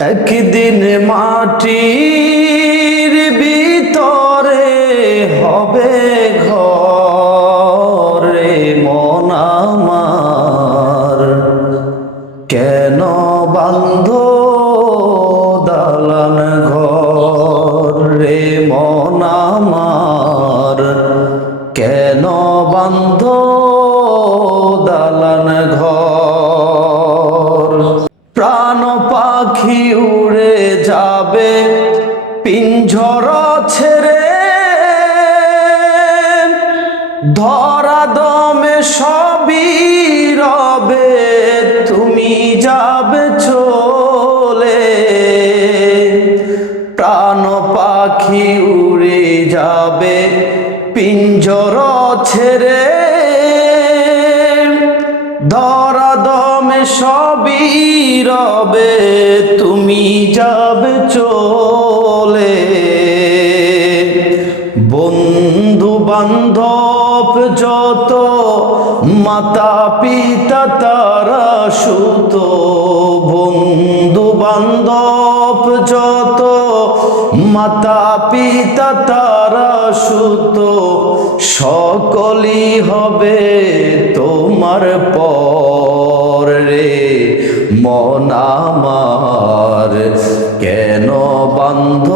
একদিন মাটির ভিতরে হবে ঘর রে মন আমার, কেন বান্ধ দালান ঘর রে মন আমার, কেন বান্ধ দালান ঘর। প্রাণ পাখি উড়ে যাবে পিঞ্জর ছেড়ে, ধরা দমে সবই রবে তুমি যাবে চলে। প্রাণ পাখি উড়ে যাবে পিঞ্জর ছেড়ে, ধরা দমে সবই রবে তুমি যাবে চলে। বন্ধু বান্ধব যত মাতা পিতা তারা সুত, বন্ধু বান্ধব যত মাতা পিতা তারা সুত, সকলই হবে তোমার পর রে মন আমার, কেন বান্ধ